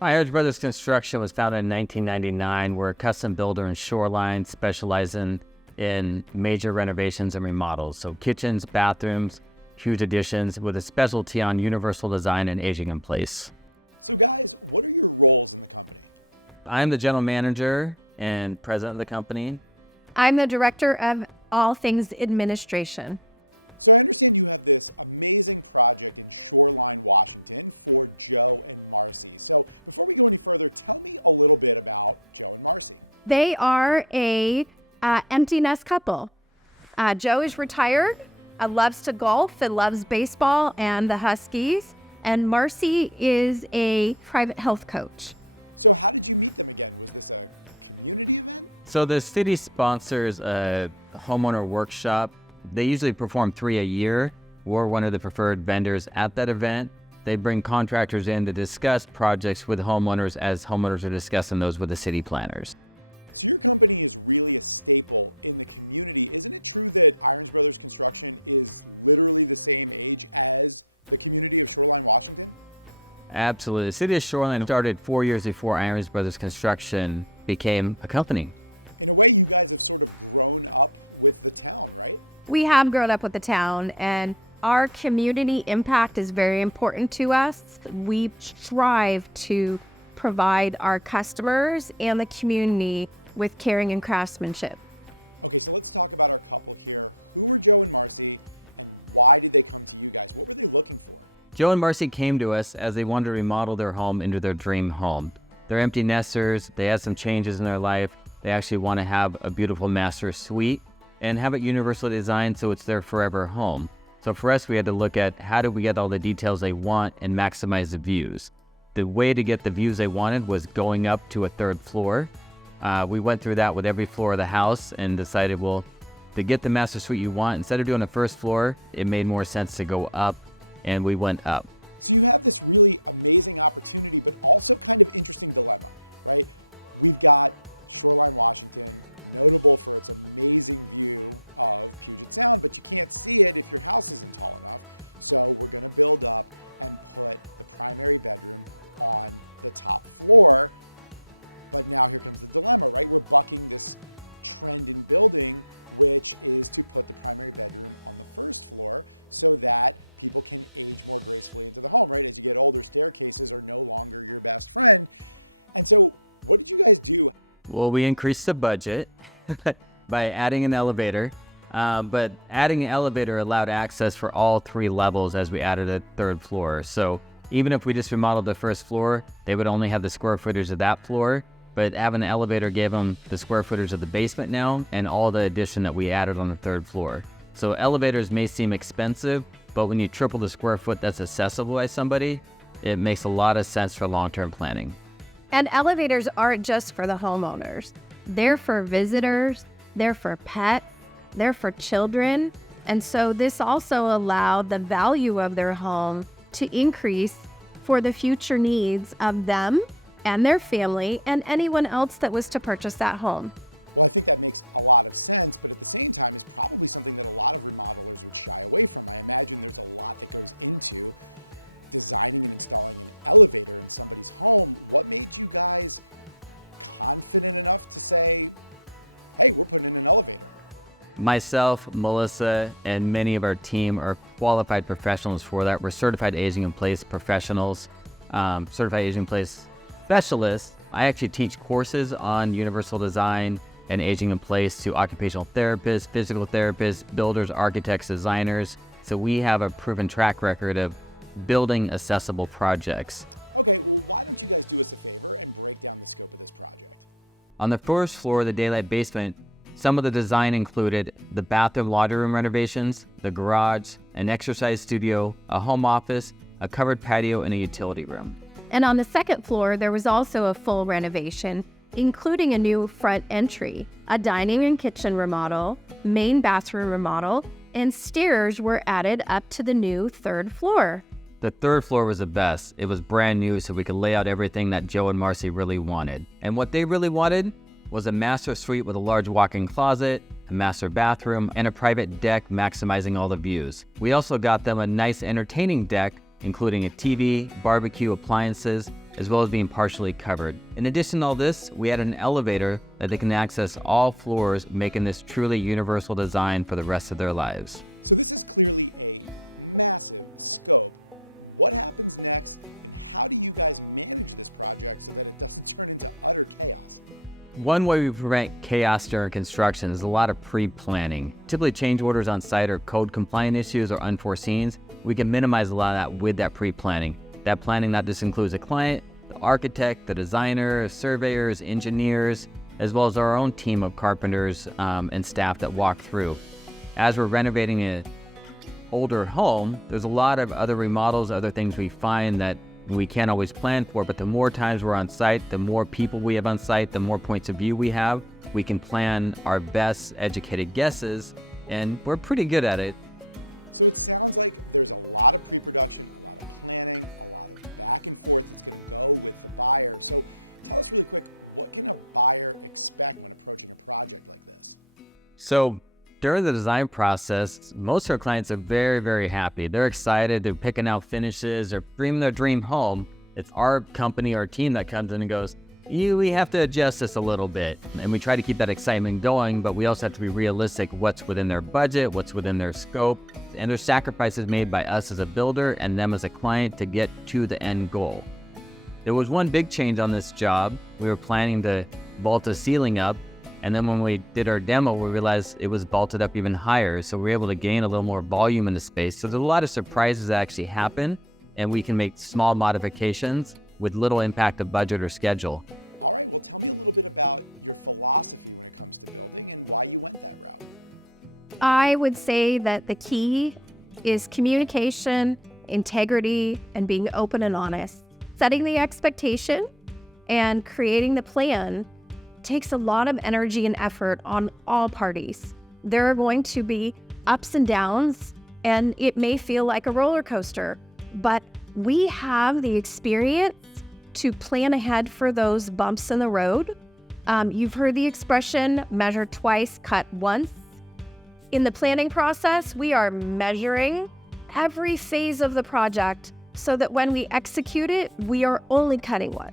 𝙁𝙍𝙊𝙉 Brothers Construction was founded in 1999. We're a custom builder in Shoreline, specializing in major renovations and remodels. So kitchens, bathrooms, huge additions, with a specialty on universal design and aging in place. I'm the general manager and president of the company. I'm the director of all things administration. They are a empty nest couple. Joe is retired, loves to golf and loves baseball and the Huskies. And Marcy is a private health coach. So the city sponsors a homeowner workshop. They usually perform 3 a year. We're one of the preferred vendors at that event. They bring contractors in to discuss projects with homeowners as homeowners are discussing those with the city planners. Absolutely. The city of Shoreline started 4 years before 𝙁𝙍𝙊𝙉𝙎 Brothers Construction became a company. We have grown up with the town, and our community impact is very important to us. We strive to provide our customers and the community with caring and craftsmanship. Joe and Marcy came to us as they wanted to remodel their home into their dream home. They're empty nesters, they had some changes in their life, they actually want to have a beautiful master suite and have it universally designed so it's their forever home. So for us, we had to look at how do we get all the details they want and maximize the views. The way to get the views they wanted was going up to a 3rd floor. We went through that with every floor of the house and decided, well, to get the master suite you want, instead of doing a 1st floor, it made more sense to go up, and we went up. Well, we increased the budget by adding an elevator, but adding an elevator allowed access for all 3 levels as we added a 3rd floor. So even if we just remodeled the 1st floor, they would only have the square footage of that floor, but having an elevator gave them the square footage of the basement now and all the addition that we added on the 3rd floor. So elevators may seem expensive, but when you triple the square foot that's accessible by somebody, it makes a lot of sense for long-term planning. And elevators aren't just for the homeowners. They're for visitors, they're for pets, they're for children. And so this also allowed the value of their home to increase for the future needs of them and their family and anyone else that was to purchase that home. Myself, Melissa, and many of our team are qualified professionals for that. We're certified aging in place professionals, certified aging in place specialists. I actually teach courses on universal design and aging in place to occupational therapists, physical therapists, builders, architects, designers. So we have a proven track record of building accessible projects. On the 1st floor of the daylight basement, some of the design included the bathroom laundry room renovations, the garage, an exercise studio, a home office, a covered patio, and a utility room. And on the 2nd floor, there was also a full renovation, including a new front entry, a dining and kitchen remodel, main bathroom remodel, and stairs were added up to the new 3rd floor. The 3rd floor was the best. It was brand new, so we could lay out everything that Joe and Marcy really wanted. And what they really wanted was a master suite with a large walk-in closet, a master bathroom, and a private deck maximizing all the views. We also got them a nice entertaining deck, including a TV, barbecue, appliances, as well as being partially covered. In addition to all this, we add an elevator that they can access all floors, making this truly universal design for the rest of their lives. One way we prevent chaos during construction is a lot of pre-planning. Typically change orders on site or code compliant issues or unforeseens. We can minimize a lot of that with that pre-planning. That planning not just includes the client, the architect, the designer, surveyors, engineers, as well as our own team of carpenters and staff that walk through. As we're renovating an older home, there's a lot of other remodels, other things we find that we can't always plan for, but the more times we're on site, the more people we have on site, the more points of view we have, we can plan our best educated guesses, and we're pretty good at it. So during the design process, most of our clients are very, very happy. They're excited, they're picking out finishes, they're dreaming their dream home. It's our company, our team that comes in and goes, we have to adjust this a little bit. And we try to keep that excitement going, but we also have to be realistic what's within their budget, what's within their scope, and there's sacrifices made by us as a builder and them as a client to get to the end goal. There was one big change on this job. We were planning to vault a ceiling up, and then when we did our demo, we realized it was vaulted up even higher. So we were able to gain a little more volume in the space. So there's a lot of surprises that actually happen, and we can make small modifications with little impact of budget or schedule. I would say that the key is communication, integrity, and being open and honest. Setting the expectation and creating the plan takes a lot of energy and effort on all parties. There are going to be ups and downs, and it may feel like a roller coaster, but we have the experience to plan ahead for those bumps in the road. You've heard the expression, measure twice, cut once. In the planning process, we are measuring every phase of the project so that when we execute it, we are only cutting once.